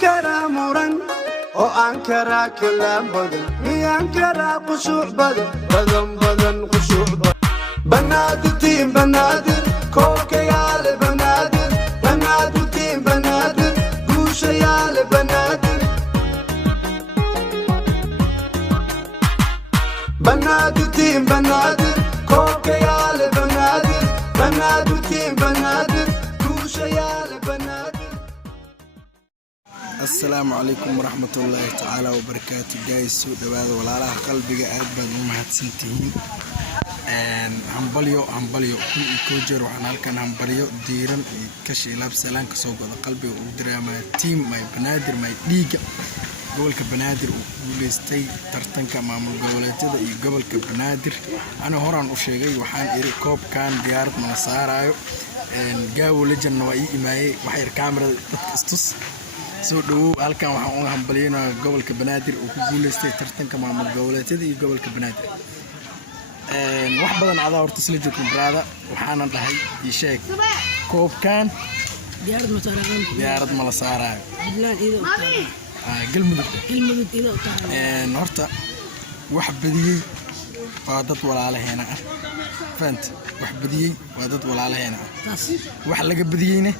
karaa muran oo aan karaa kalaam badan miyaan karaa qushuuc badan qushuuc banaadir tiin banaadir koobkayaale banaadir banaadir tiin banaadir guushayaale banaadir banaadir tiin banaadir koobkayaale banaadir banaadir tiin banaadir guushayaale banaadir. السلام عليكم ورحمة الله تعالى وبركاته جايز سو دواada walaalaha qalbiga aad baad u mahadsantihiin hambalyo ku jeer waxaan halkan hambalyo diiran ka shiilaab salaan ka soo go'da qalbiga uu direema team my banaadir my dhiiga gobolka banaadir uu guuleystay tartanka maamul goboleedyada iyo gobolka banaadir ana horaan u sheegay waxaan iri koobkan diyaarad ma saarayo gaawo lejanna waa ii imaayay wax yar kaamirada dadka istus soo dhawow halkan waxaan uga hambalyeynaa gobolka banaadir uu ku guuleystay tartanka maamul goboleedyada iyo gobolka banaadir wax badan adaa horta isla joogin braada waxaana dhahay ii sheeg koobkan diyaarad ma la saarayo galmudug horta wax badiyey waa dad walaalaheena ah fahant wax badiyey waa dad walaalaheena ah wax laga badiyeyna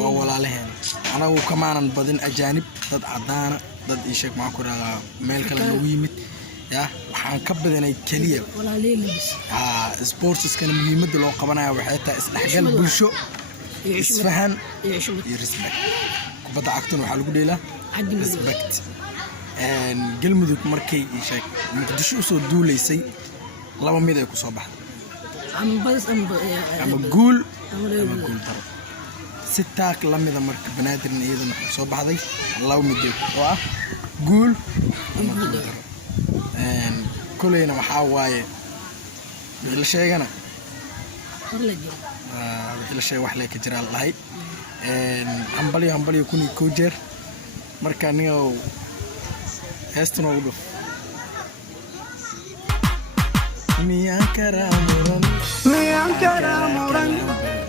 waa walaalaheena anagu kamaanan badin ajaanib dad cadaana dad ii sheeg maxaan ku dhahaa meel kale nagu yimid ya waxaan ka badanay keliya sportskana muhiimadda loo qabanaya waxay tahay isdhexgal bulsho isfahan iyo respect kubadda cagtuna waxaa lagu dheelaa respect galmudug markay ii sheeg muqdisho usoo duuleysay laba mid ay ku soo baxday ama guul daro si taak la mida marka banaadirna iyadana soo baxday laba mid oo ah guul ama guul daro kuleyna waxaa waaye wixii la sheegana wixii la sheeg wax lee ka jiraa lahay hambalyo kun iyo kow jeer marka anigo heestan ugu dhuf miyaan karaa muran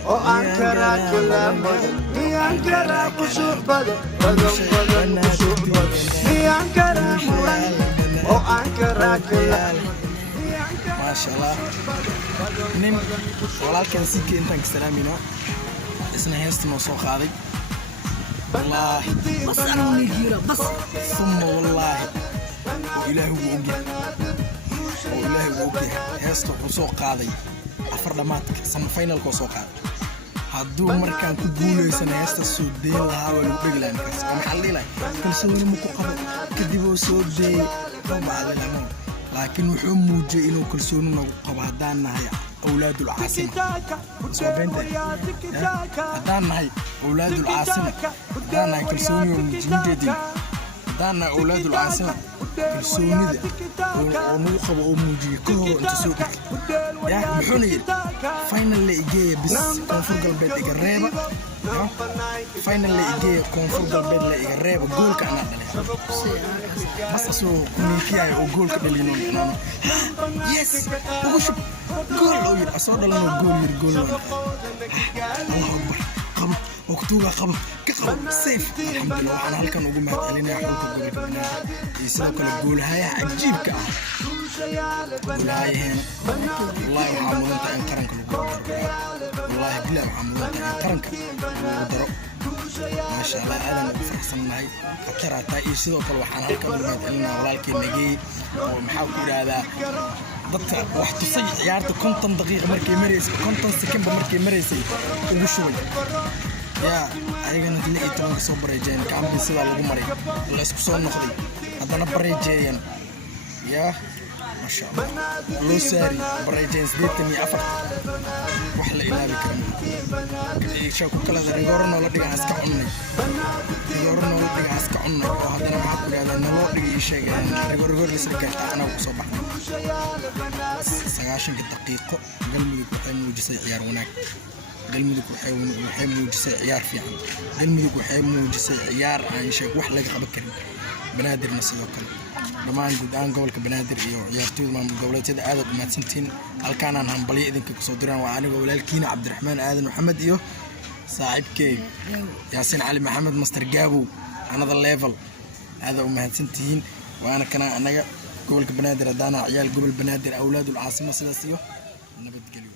oo aan karaa kalaam badan miyaan karaa qushuuc badan qushuuc badan miyaan karaa muran oo aan karaa kalaam maasha Allah nin walaalkan si ka intaan ka salaamino isna heestan oo soo qaaday والله بس أنا ونجيرة بس ثم والله وإلهي وإلهي هستو وسوق قاضي أفر دماتك سم فاينل كوسوق قاضي هادو مركان كقولوا يسنا هست السودين لها والبقلان كاس ومحلي لا كل سوي مكوقبة كذبوا سودي طبعا على الأمام لكن وحموجي إنه كل سوي مكوقبة هدانا هي أولاد العاصمة هدانا هي أولاد العاصمة هدانا كل سوي ومجدين هدانا أولاد العاصمة كل سوي ذا ونوقبة وموجي كهو أنت سوق يا محوني فاينل اللي إجيه بس كونفور قلبي إجريبة فاينل اللي إجيه كونفور قلبي اللي إجريبة جول كأنا دليل بس أسو كونيكيا وجول كدلينون يس وشوف جول أوير أصور لنا جول الله أكبر قبل وكتوبة قبل كقبل سيف الحمد لله أنا هل كان أقول علينا حروف الجول كبنا يسوق الجول هاي عجيب كأ جول هاي هنا والله محمود أنت أنكرنك الجول والله بلا محمود أنت أنكرنك الجول ما شاء الله أنا بفرح سناي أترى تاي سيدو كل وحنا هل كان أقول علينا والله كنجي ومحاول هذا ضد واحد تصيح عيارته كنتم دقيقة مركي مريس كنتم سكين بمركي مريس وشوي يا أيقنا تلاقي تونك صبر جين كعم بيصير على الجمري ولا اسكسون نخدي هذا نبري جين يا ما شاء الله لو ساري بري جين سديت كمي أفر وحلا إلى بكرم شو كل هذا رجورنا ولا دقيقة عسك عني رجورنا ولا دقيقة عسك عني وهذا أنا بحب هذا نلو دقيقة شيء رجور لسه أنا وصبح سجاشن كدقيقة قلبي وحيم وجسي عيار هناك قلبي وحيم وجسي عيار في عم قلبي وحيم وجسي عيار عن شيء وحلا قبكر بنادر نسيوكل لما عندنا قولك بنادر عيارتوي من قولتي هذا ما تسنتين هل كان عن همبلي إذن كصدران وأنا ولا الكين عبد الرحمن آذن محمد صاحب كي ياسين علي محمد مستر جابو أنا ذا الليفل هذا ومهندسين وأنا أنا قبل بنادر دانا عيال قبل بنادر أولاد العاصمة سلاسيو نبت قليل